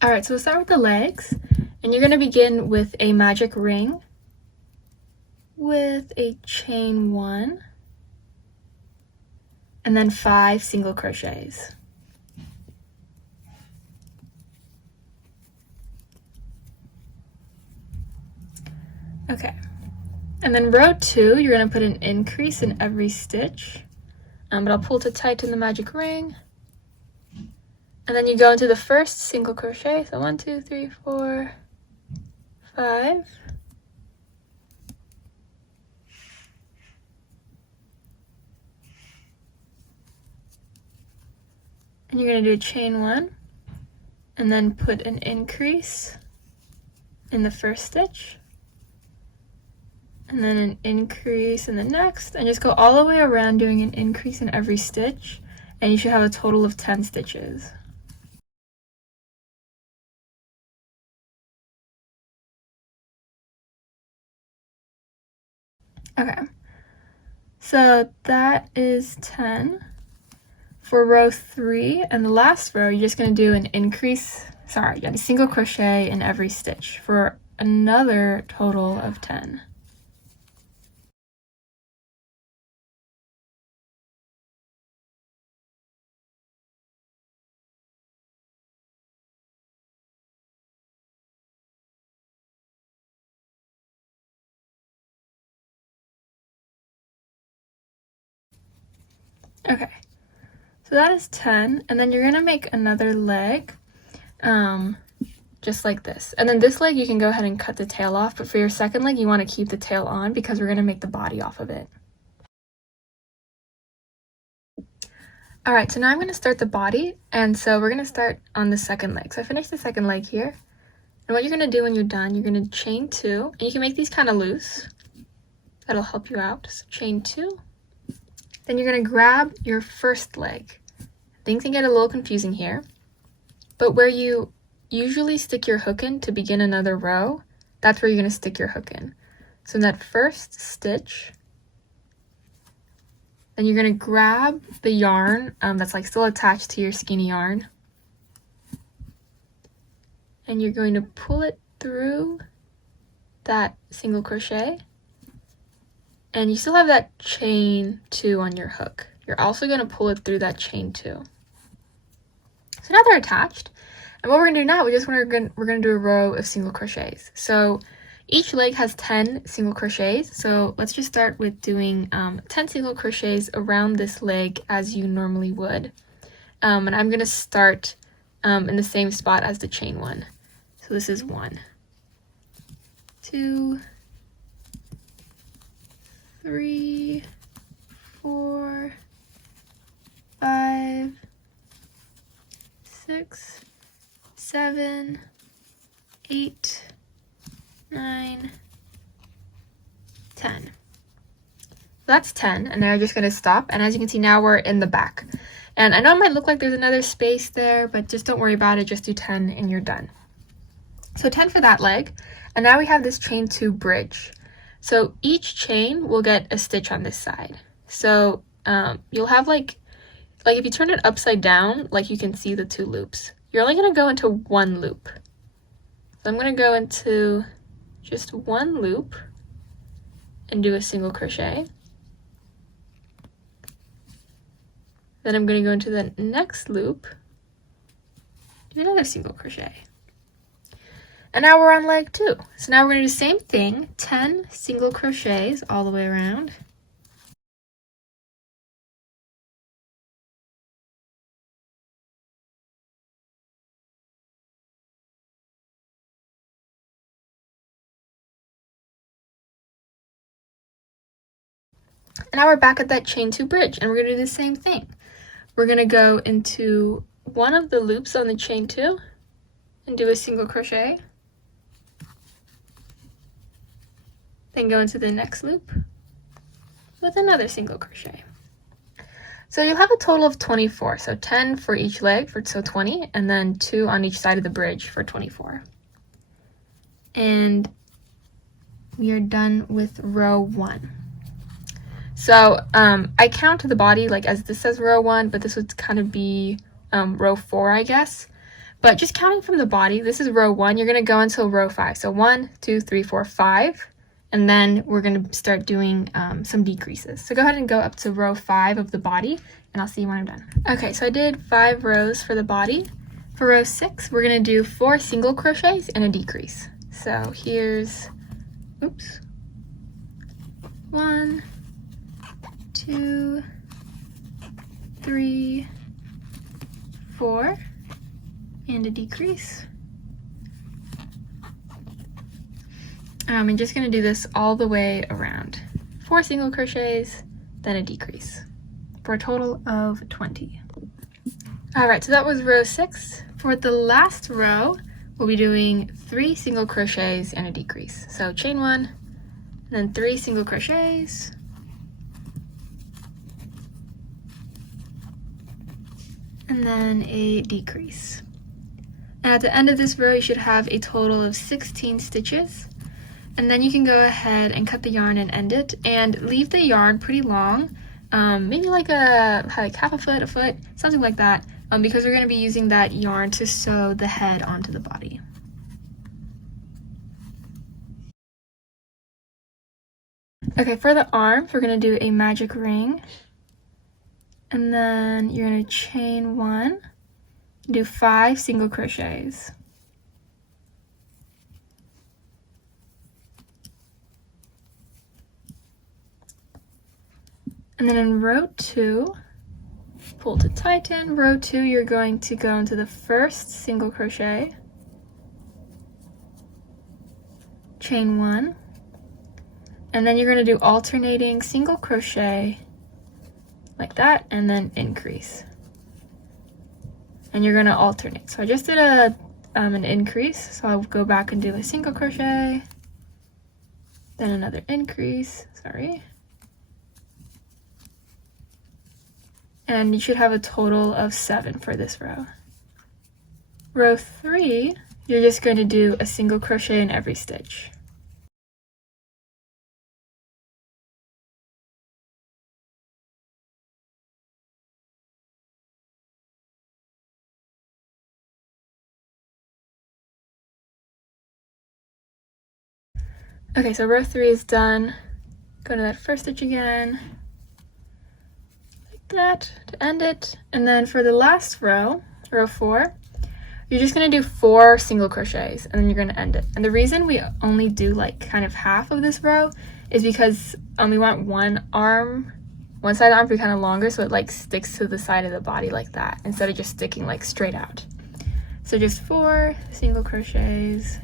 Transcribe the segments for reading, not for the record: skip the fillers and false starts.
All right, so we'll start with the legs, and you're going to begin with a magic ring with a chain 1 and then 5 single crochets. Okay, and then row 2, you're going to put an increase in every stitch, but I'll pull to tighten the magic ring. And then you go into the first single crochet, so 1, 2, 3, 4, 5. And you're going to do a chain 1, and then put an increase in the first stitch, and then an increase in the next, and just go all the way around doing an increase in every stitch, and you should have a total of 10 stitches. Okay, so that is 10. For row 3 and the last row, you're just going to do an increase, a single crochet in every stitch for another total of 10. Okay, so that is 10, and then you're going to make another leg, just like this. And then this leg, you can go ahead and cut the tail off, but for your second leg, you want to keep the tail on because we're going to make the body off of it. All right, so now I'm going to start the body, and so we're going to start on the second leg. So I finished the second leg here, and what you're going to do when you're done, you're going to chain 2, and you can make these kind of loose. That'll help you out. So chain 2. Then you're going to grab your first leg. Things can get a little confusing here, but where you usually stick your hook in to begin another row, that's where you're going to stick your hook in. So in that first stitch, then you're going to grab the yarn that's like still attached to your skeiny yarn, and you're going to pull it through that single crochet, and you still have that chain 2 on your hook. You're also going to pull it through that chain 2. So now they're attached, and what we're going to do now, we're going to do a row of single crochets. So each leg has 10 single crochets, so let's just start with doing 10 single crochets around this leg as you normally would. And I'm going to start in the same spot as the chain 1. So this is 1, 2, 3, 4, 5, 6, 7, 8, 9, 10. So that's 10, and now I'm just going to stop, and as you can see, now we're in the back. And I know it might look like there's another space there, but just don't worry about it, just do 10 and you're done. So 10 for that leg, and now we have this chain 2 bridge. So each chain will get a stitch on this side. So you'll have like if you turn it upside down, like you can see the 2 loops. You're only going to go into 1 loop. So I'm going to go into just 1 loop and do a single crochet. Then I'm going to go into the next loop, do another single crochet. And now we're on leg 2. So now we're going to do the same thing, 10 single crochets all the way around. And now we're back at that chain 2 bridge, and we're going to do the same thing. We're going to go into one of the loops on the chain 2 and do a single crochet. Then go into the next loop with another single crochet. So you'll have a total of 24, so 10 for each leg, so 20, and then 2 on each side of the bridge for 24. And we are done with row 1. So I count the body like as this says row 1, but this would kind of be row 4, I guess. But just counting from the body, this is row 1, you're going to go until row 5. So 1, 2, 3, 4, 5, and then we're going to start doing some decreases. So go ahead and go up to row 5 of the body, and I'll see you when I'm done. Okay, so I did 5 rows for the body. For row 6, we're going to do 4 single crochets and a decrease. So here's, oops, 1, 2, 3, 4, and a decrease. I'm just going to do this all the way around. 4 single crochets, then a decrease, for a total of 20. Alright, so that was row 6. For the last row, we'll be doing 3 single crochets and a decrease. So chain 1, and then 3 single crochets, and then a decrease. And at the end of this row, you should have a total of 16 stitches. And then you can go ahead and cut the yarn and end it, and leave the yarn pretty long, maybe like half a foot, something like that, because we're going to be using that yarn to sew the head onto the body. Okay, for the arms, we're going to do a magic ring, and then you're going to chain 1, do 5 single crochets. And then in row 2, pull to tighten. Row 2, you're going to go into the first single crochet, chain 1, and then you're going to do alternating single crochet like that, and then increase. And you're going to alternate. So I just did an increase, so I'll go back and do a single crochet, then another increase, sorry. And you should have a total of 7 for this row. Row 3, you're just going to do a single crochet in every stitch. Okay, so row 3 is done. Go to that first stitch again, that to end it. And then for the last row, row 4, you're just going to do 4 single crochets, and then you're going to end it. And the reason we only do like kind of half of this row is because we want one side of the arm to be kind of longer, so it like sticks to the side of the body like that instead of just sticking like straight out. So just 4 single crochets,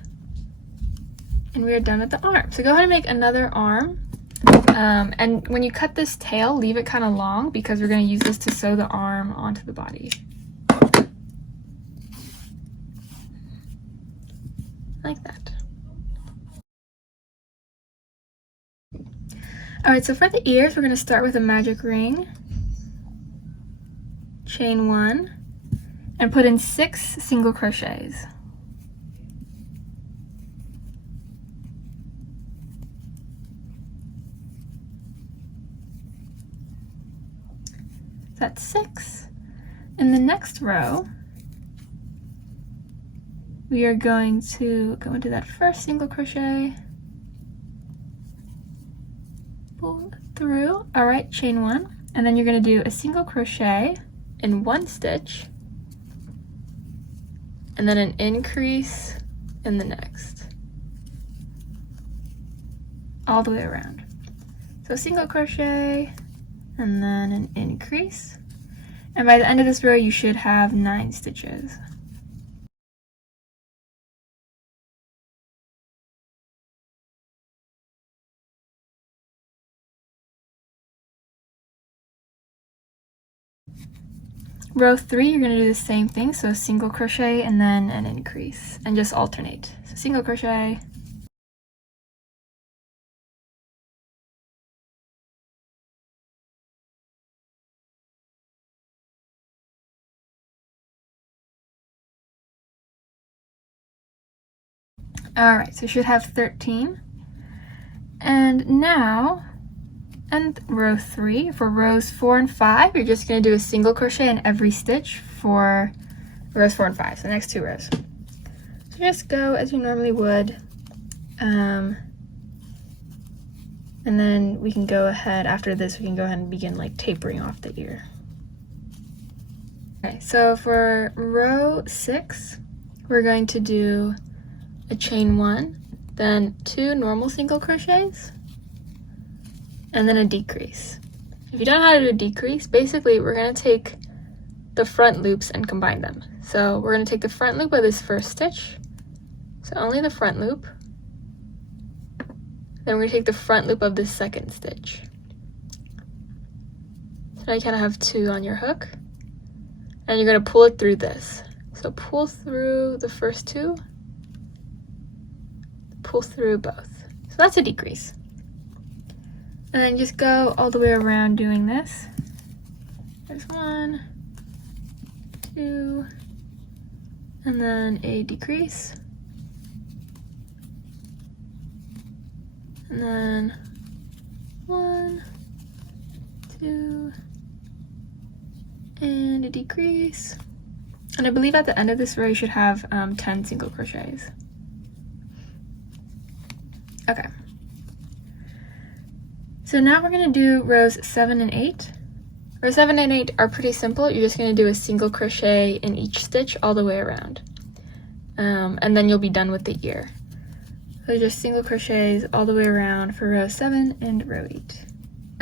and we are done with the arm. So go ahead and make another arm. And when you cut this tail, leave it kind of long because we're going to use this to sew the arm onto the body. Like that. Alright, so for the ears, we're going to start with a magic ring, chain 1, and put in 6 single crochets. That's 6. In the next row, we are going to go into that first single crochet, pull through, alright, chain 1, and then you're going to do a single crochet in 1 stitch, and then an increase in the next, all the way around. So single crochet, and then an increase, and by the end of this row you should have 9 stitches. Row 3, you're going to do the same thing, so a single crochet and then an increase, and just alternate. So single crochet, alright, so you should have 13. And now, and row 3, for rows 4 and 5, you're just going to do a single crochet in every stitch for rows 4 and 5, so the next 2 rows. So just go as you normally would, and then we can go ahead, after this, we can go ahead and begin like tapering off the ear. Okay, so for row 6, we're going to do a chain 1, then 2 normal single crochets, and then a decrease. If you don't know how to do a decrease, basically we're going to take the front loops and combine them. So we're going to take the front loop of this first stitch, so only the front loop. Then we're going to take the front loop of this second stitch. So now you kind of have 2 on your hook, and you're going to pull it through this. So pull through the first 2, pull through both. So that's a decrease. And then just go all the way around doing this. There's 1, 2, and then a decrease. And then 1, 2, and a decrease. And I believe at the end of this row you should have 10 single crochets. Okay. So now we're going to do rows 7 and 8. Rows 7 and 8 are pretty simple. You're just going to do a single crochet in each stitch all the way around. And then you'll be done with the ear. So just single crochets all the way around for row 7 and row 8.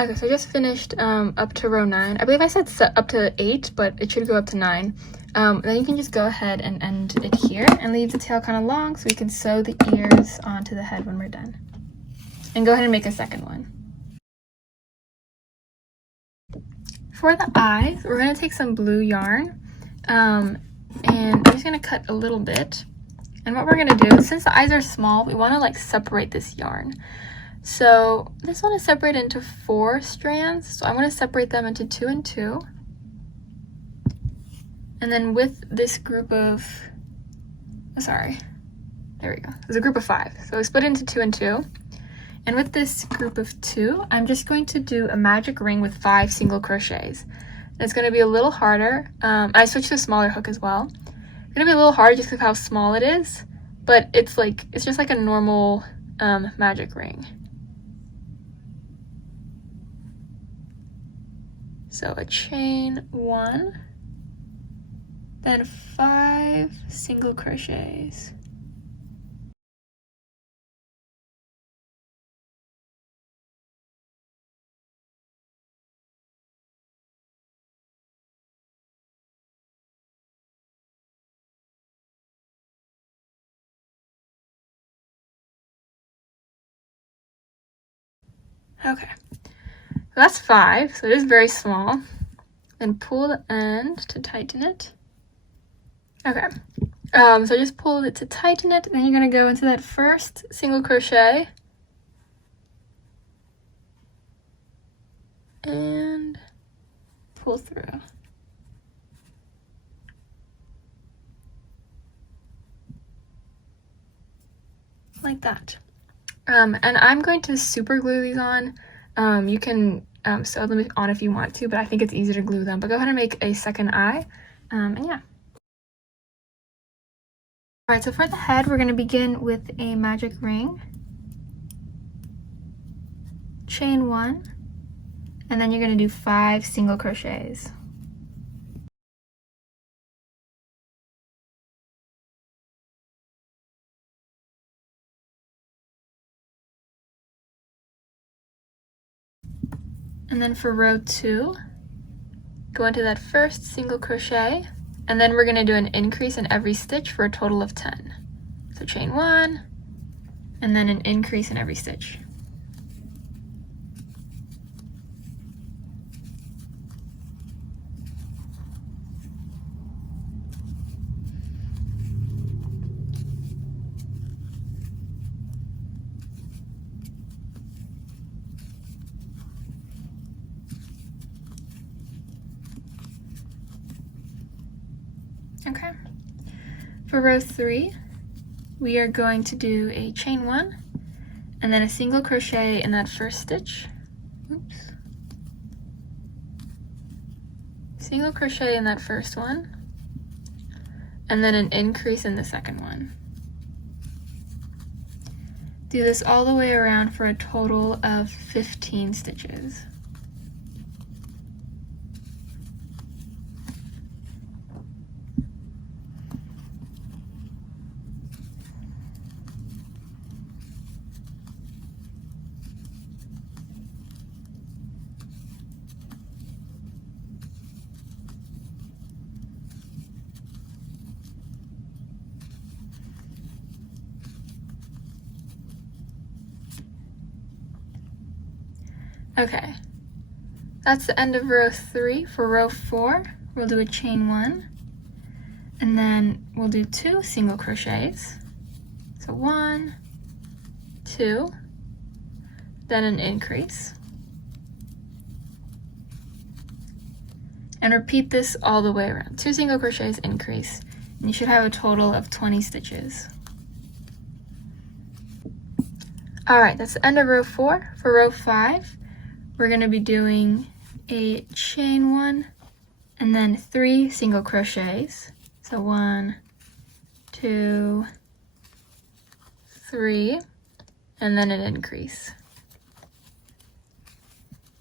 Okay, so I just finished up to row 9. I believe I said up to 8, but it should go up to 9. Then you can just go ahead and end it here and leave the tail kind of long so we can sew the ears onto the head when we're done. And go ahead and make a second one. For the eyes, we're going to take some blue yarn, and I'm just going to cut a little bit. And what we're going to do, since the eyes are small, we want to like separate this yarn. So this one is separated into 4 strands, so I'm going to separate them into 2 and 2. And then with this group of, there we go, there's a group of 5. So we split into 2 and 2. And with this group of 2, I'm just going to do a magic ring with 5 single crochets. And it's going to be a little harder. I switched to a smaller hook as well. It's going to be a little hard just because of how small it is, but it's just like a normal magic ring. So a chain 1, then 5 single crochets. Okay, so that's 5, so it is very small. Then pull the end to tighten it. Okay, so I just pulled it to tighten it, and then you're going to go into that first single crochet and pull through. Like that. And I'm going to super glue these on. You can sew them on if you want to, but I think it's easier to glue them. But go ahead and make a second eye, and yeah. Alright, so for the head, we're going to begin with a magic ring, chain 1, and then you're going to do 5 single crochets. And then for row 2, go into that first single crochet, and then we're going to do an increase in every stitch for a total of 10. So chain 1, and then an increase in every stitch. Okay, for row 3, we are going to do a chain 1 and then a single crochet in that first stitch. Oops. Single crochet in that first one, and then an increase in the second one. Do this all the way around for a total of 15 stitches. Okay, that's the end of row 3. For row 4, we'll do a chain 1, and then we'll do 2 single crochets. So 1, 2, then an increase. And repeat this all the way around. 2 single crochets, increase, and you should have a total of 20 stitches. Alright, that's the end of row 4. For row 5, we're going to be doing a chain 1 and then 3 single crochets. So 1, 2, 3, and then an increase.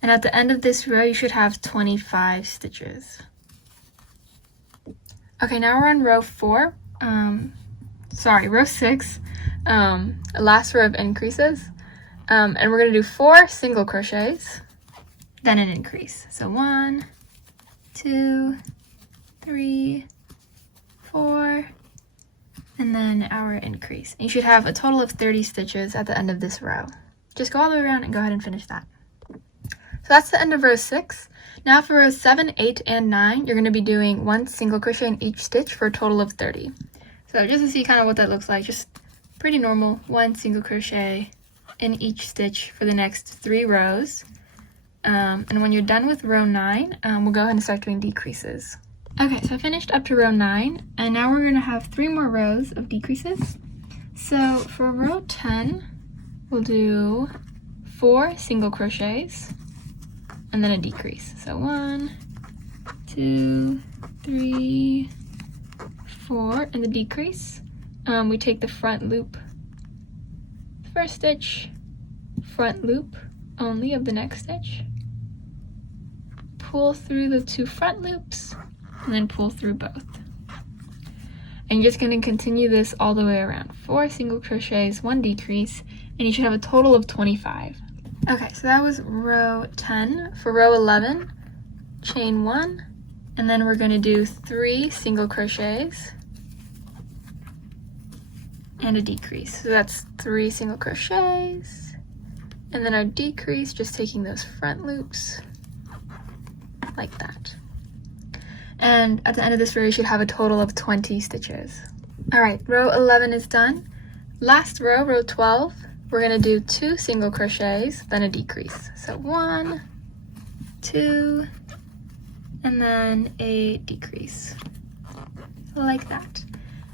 And at the end of this row, you should have 25 stitches. Okay, now we're on row 4. Row 6. Last row of increases. And we're going to do 4 single crochets, then an increase. So 1, 2, 3, 4, and then our increase. And you should have a total of 30 stitches at the end of this row. Just go all the way around and go ahead and finish that. So that's the end of row 6. Now for rows 7, 8, and 9, you're going to be doing 1 single crochet in each stitch for a total of 30. So just to see kind of what that looks like, just pretty normal, 1 single crochet in each stitch for the next 3 rows. And when you're done with row 9, we'll go ahead and start doing decreases. Okay, so I finished up to row 9, and now we're going to have 3 more rows of decreases. So for row 10, we'll do 4 single crochets and then a decrease. So 1, 2, 3, 4, and the decrease. We take the front loop, first stitch, front loop only of the next stitch, pull through the 2 front loops, and then pull through both. And you're just going to continue this all the way around. 4 single crochets, 1 decrease, and you should have a total of 25. Okay, so that was row 10. For row 11, chain 1, and then we're going to do 3 single crochets and a decrease. So that's 3 single crochets, and then our decrease, just taking those front loops like that. And at the end of this row, you should have a total of 20 stitches. All right, row 11 is done. Last row, row 12, we're gonna do 2 single crochets, then a decrease. So 1, 2, and then a decrease, like that.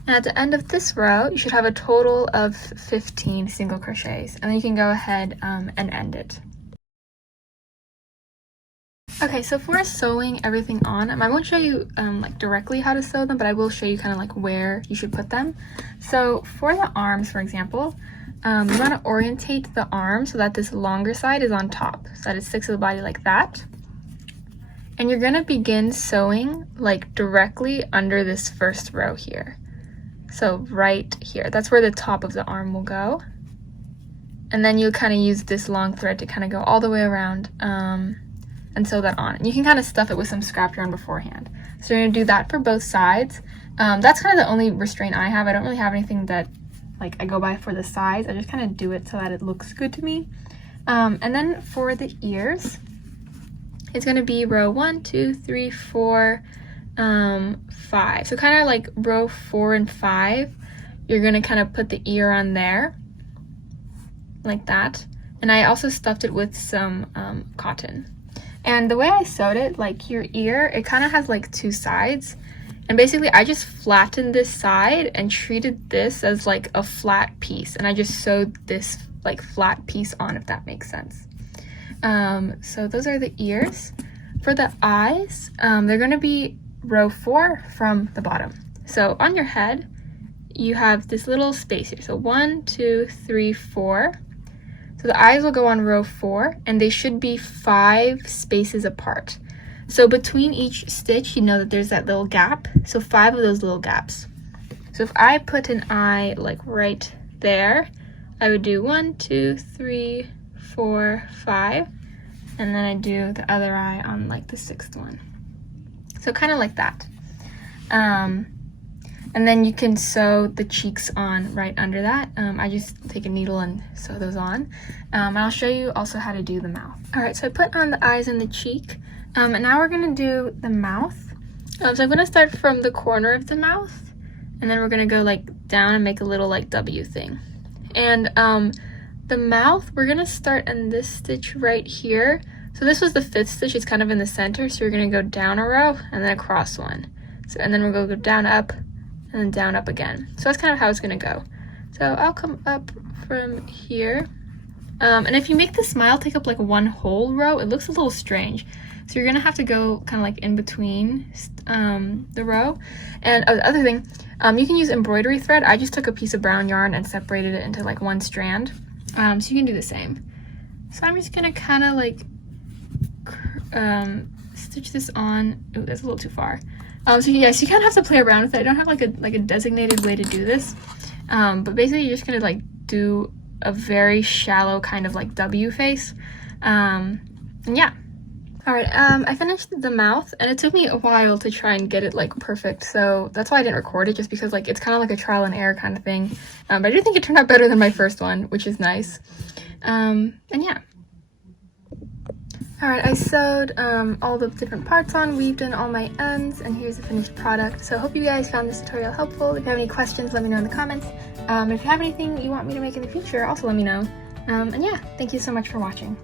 And at the end of this row, you should have a total of 15 single crochets, and then you can go ahead and end it. Okay, so for sewing everything on, I won't show you like directly how to sew them, but I will show you kind of like where you should put them. So for the arms, for example, you want to orientate the arm so that this longer side is on top, so that it sticks to the body like that. And you're gonna begin sewing like directly under this first row here. So right here, that's where the top of the arm will go. And then you'll kind of use this long thread to kind of go all the way around and sew that on. And you can kind of stuff it with some scrap yarn beforehand. So you're gonna do that for both sides. That's kind of the only restraint I have. I don't really have anything that like I go by for the sides. I just kind of do it so that it looks good to me. And then for the ears, it's gonna be row 1, 2, 3, 4, 5. So kind of like row 4 and 5, you're gonna kind of put the ear on there, like that. And I also stuffed it with some cotton. And the way I sewed it, like your ear, it kind of has like 2 sides. And basically I just flattened this side and treated this as like a flat piece. And I just sewed this like flat piece on, if that makes sense. So those are the ears. For the eyes, they're gonna be row 4 from the bottom. So on your head, you have this little space here. So 1, 2, 3, 4. So the eyes will go on row 4, and they should be 5 spaces apart. So between each stitch, you know that there's that little gap. So 5 of those little gaps. So if I put an eye like right there, I would do 1, 2, 3, 4, 5, and then I do the other eye on like the 6th one. So kind of like that. And then you can sew the cheeks on right under that. I just take a needle and sew those on. And I'll show you also how to do the mouth. All right, so I put on the eyes and the cheek. And now we're gonna do the mouth. So I'm gonna start from the corner of the mouth, and then we're gonna go like down and make a little like W thing. And the mouth, we're gonna start in this stitch right here. So this was the 5th stitch, it's kind of in the center. So you're gonna go down a row and then across one. So, and then we're gonna go down, up, and then down, up again. So that's kind of how it's gonna go. So I'll come up from here. And if you make the smile take up like one whole row, it looks a little strange. So you're gonna have to go kind of like in between the row. And the other thing, you can use embroidery thread. I just took a piece of brown yarn and separated it into like one strand. So you can do the same. So I'm just gonna kind of like stitch this on. Oh, that's a little too far. So yes, you kind of have to play around with it. I don't have like a designated way to do this. But basically you're just gonna like do a very shallow kind of like W face. And yeah. All right, I finished the mouth, and it took me a while to try and get it like perfect. So that's why I didn't record it, just because like it's kind of like a trial and error kind of thing. But I do think it turned out better than my first one, which is nice. And yeah. All right, I sewed all the different parts on, weaved in all my ends, and here's the finished product. So I hope you guys found this tutorial helpful. If you have any questions, let me know in the comments. If you have anything you want me to make in the future, also let me know. And yeah, thank you so much for watching.